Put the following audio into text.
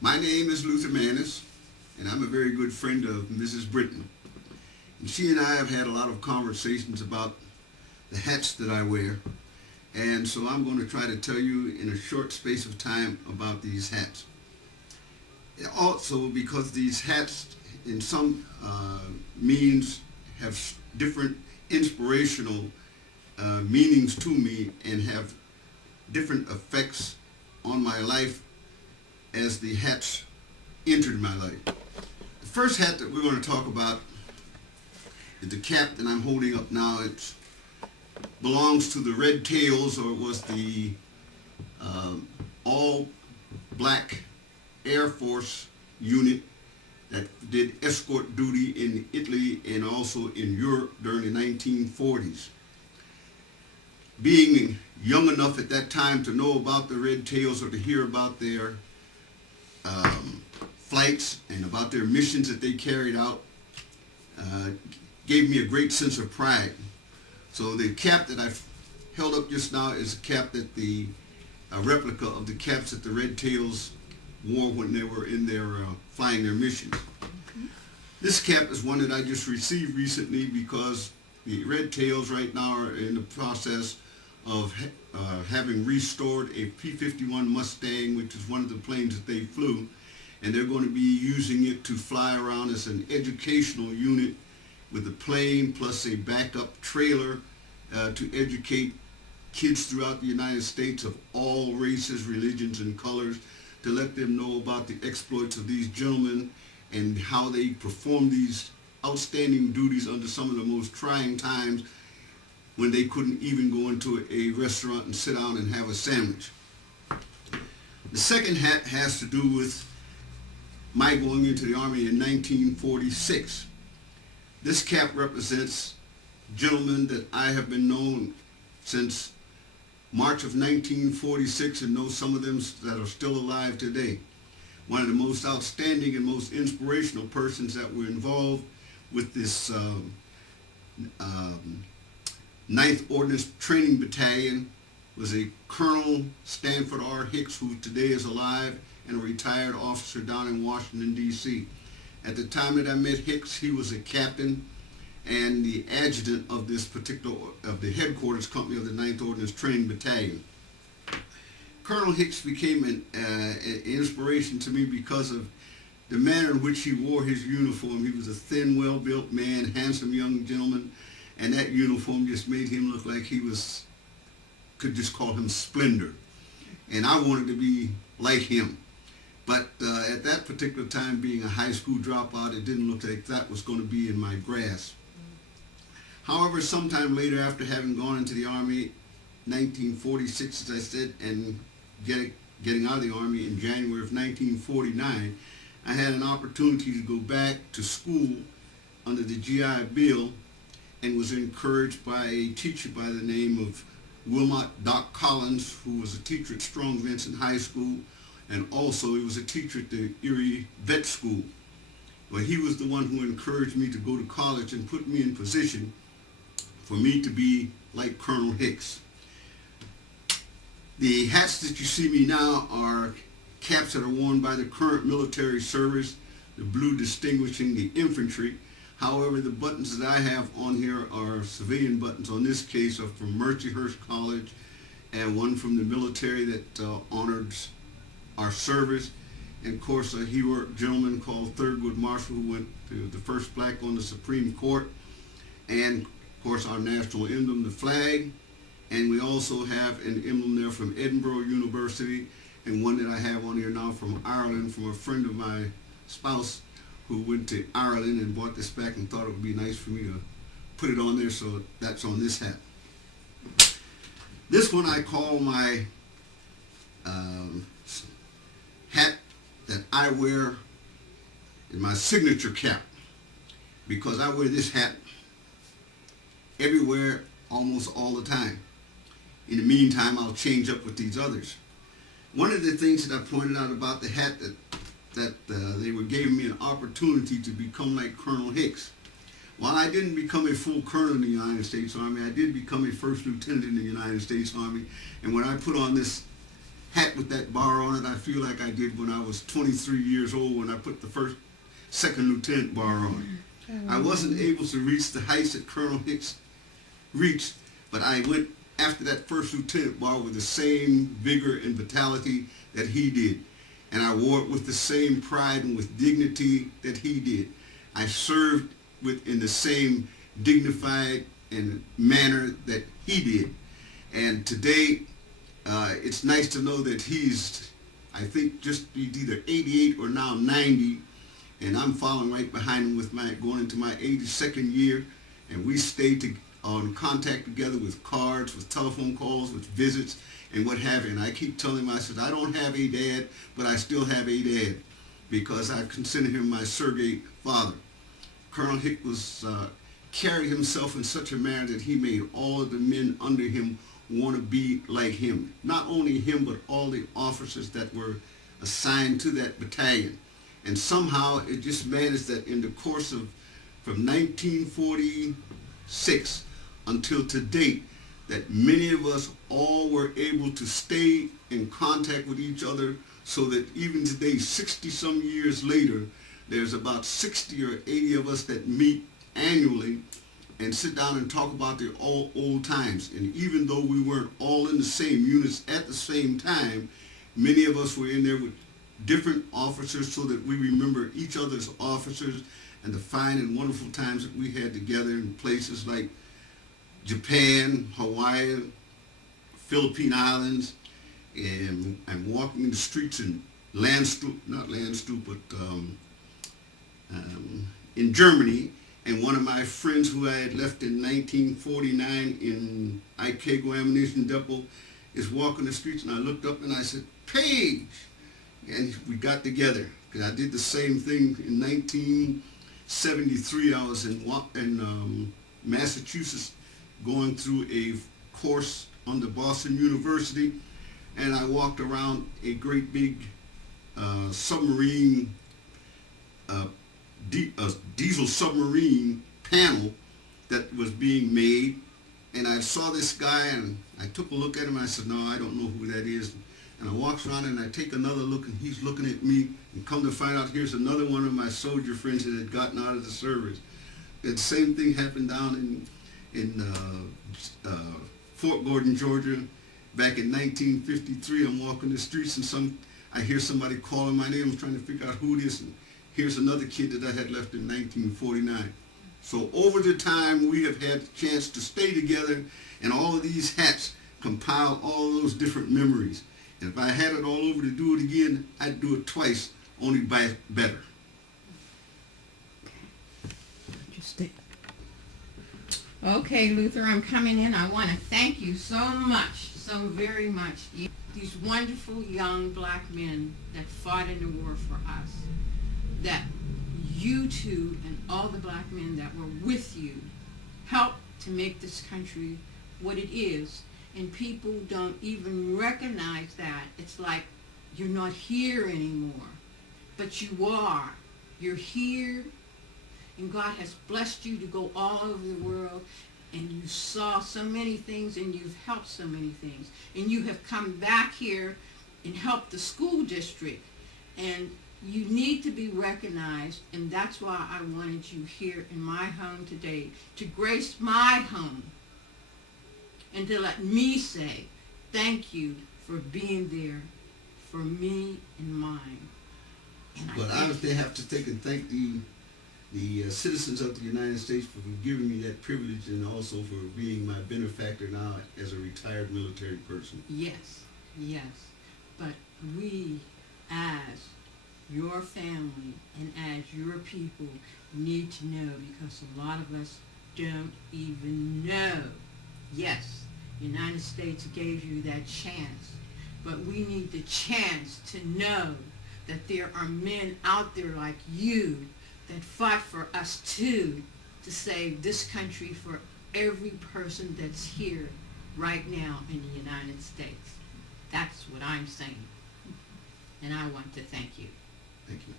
My name is Luther Manus, and I'm a very good friend of Mrs. Britton. And she and I have had a lot of conversations about the hats that I wear, and so I'm going to try to tell you in a short space of time about these hats. Also, because these hats in some means have different inspirational meanings to me and have different effects on my life as the hats entered my life. The first hat that we're going to talk about is the cap that I'm holding up now. It belongs to the Red Tails, or it was the all-black Air Force unit that did escort duty in Italy and also in Europe during the 1940s. Being young enough at that time to know about the Red Tails or to hear about their flights and about their missions that they carried out gave me a great sense of pride. So the cap that I've held up just now is a cap that a replica of the caps that the Red Tails wore when they were in their flying their missions. This cap is one that I just received recently because the Red Tails right now are in the process of having restored a P-51 Mustang, which is one of the planes that they flew, and they're going to be using it to fly around as an educational unit with a plane plus a backup trailer to educate kids throughout the United States of all races, religions, and colors, to let them know about the exploits of these gentlemen and how they perform these outstanding duties under some of the most trying times when they couldn't even go into a restaurant and sit down and have a sandwich. The second hat has to do with my going into the Army in 1946. This cap represents gentlemen that I have been known since March of 1946 and know some of them that are still alive today. One of the most outstanding and most inspirational persons that were involved with this 9th Ordnance Training Battalion was a Colonel Stanford R. Hicks, who today is alive and a retired officer down in Washington, D.C. At the time that I met Hicks, he was a captain and the adjutant of this particular, of the headquarters company of the 9th Ordnance Training Battalion. Colonel Hicks became an inspiration to me because of the manner in which he wore his uniform. He was a thin, well-built man, handsome young gentleman, and that uniform just made him look like he was, could just call him splendor. And I wanted to be like him. But at that particular time, being a high school dropout, it didn't look like that was going to be in my grasp. However, sometime later, after having gone into the Army, 1946, as I said, and getting out of the Army in January of 1949, I had an opportunity to go back to school under the GI Bill and was encouraged by a teacher by the name of Wilmot Doc Collins, who was a teacher at Strong Vincent High School, and also he was a teacher at the Erie Vet School. Well, he was the one who encouraged me to go to college and put me in position for me to be like Colonel Hicks. The hats that you see me now are caps that are worn by the current military service, the blue distinguishing the infantry. However, the buttons that I have on here are civilian buttons. On this case are from Mercyhurst College, and one from the military that honors our service. And of course, a hero gentleman called Thurgood Marshall, who went to the first black on the Supreme Court. And of course, our national emblem, the flag. And we also have an emblem there from Edinburgh University, and one that I have on here now from Ireland, from a friend of my spouse who went to Ireland and bought this back and thought it would be nice for me to put it on there, so that's on this hat. This one I call my hat that I wear in my signature cap, because I wear this hat everywhere almost all the time. In the meantime, I'll change up with these others. One of the things that I pointed out about the hat that they were giving me an opportunity to become like Colonel Hicks. While I didn't become a full colonel in the United States Army, I did become a first lieutenant in the United States Army. And when I put on this hat with that bar on it, I feel like I did when I was 23 years old when I put the second lieutenant bar on. I wasn't able to reach the heights that Colonel Hicks reached, but I went after that first lieutenant bar with the same vigor and vitality that he did. And I wore it with the same pride and with dignity that he did. I served in the same dignified and manner that he did. And today, it's nice to know that he's, I think, just either 88 or now 90, and I'm following right behind him with going into my 82nd year, and we stay on contact together with cards, with telephone calls, with visits, and what have you. And I keep telling him, I said, I don't have a dad, but I still have a dad, because I consider him my surrogate father. Colonel Hick carried himself in such a manner that he made all of the men under him want to be like him. Not only him, but all the officers that were assigned to that battalion. And somehow it just managed that in the course of from 1946 until to date, that many of us all were able to stay in contact with each other, so that even today, 60-some years later, there's about 60 or 80 of us that meet annually and sit down and talk about their old times. And even though we weren't all in the same units at the same time, many of us were in there with different officers so that we remember each other's officers and the fine and wonderful times that we had together in places like Japan, Hawaii, Philippine Islands, and I'm walking in the streets in in Germany, and one of my friends who I had left in 1949 in Ikego Ammunition Depot is walking the streets, and I looked up and I said, Paige! And we got together, because I did the same thing in 1973. I was in Massachusetts going through a course on the Boston University, and I walked around a great big submarine, diesel submarine panel that was being made, and I saw this guy, and I took a look at him, and I said, no, I don't know who that is. And I walk around and I take another look, and he's looking at me, and come to find out, here's another one of my soldier friends that had gotten out of the service. The same thing happened down in Fort Gordon, Georgia, back in 1953. I'm walking the streets, and I hear somebody calling my name. I'm trying to figure out who it is, and here's another kid that I had left in 1949. So over the time, we have had the chance to stay together, and all of these hats compile all those different memories. And if I had it all over to do it again, I'd do it twice, only better. Okay, Luther, I'm coming in. I want to thank you so much, so very much. These wonderful young black men that fought in the war for us, that you two and all the black men that were with you helped to make this country what it is. And people don't even recognize that. It's like you're not here anymore. But you are. You're here. And God has blessed you to go all over the world. And you saw so many things, and you've helped so many things. And you have come back here and helped the school district. And you need to be recognized. And that's why I wanted you here in my home today, to grace my home. And to let me say thank you for being there for me and mine. And but I would have to take and thank the citizens of the United States for giving me that privilege, and also for being my benefactor now as a retired military person. Yes, yes. But we, as your family and as your people, need to know, because a lot of us don't even know. Yes, the United States gave you that chance, but we need the chance to know that there are men out there like you that fight for us too, to save this country for every person that's here right now in the United States. That's what I'm saying. And I want to thank you. Thank you.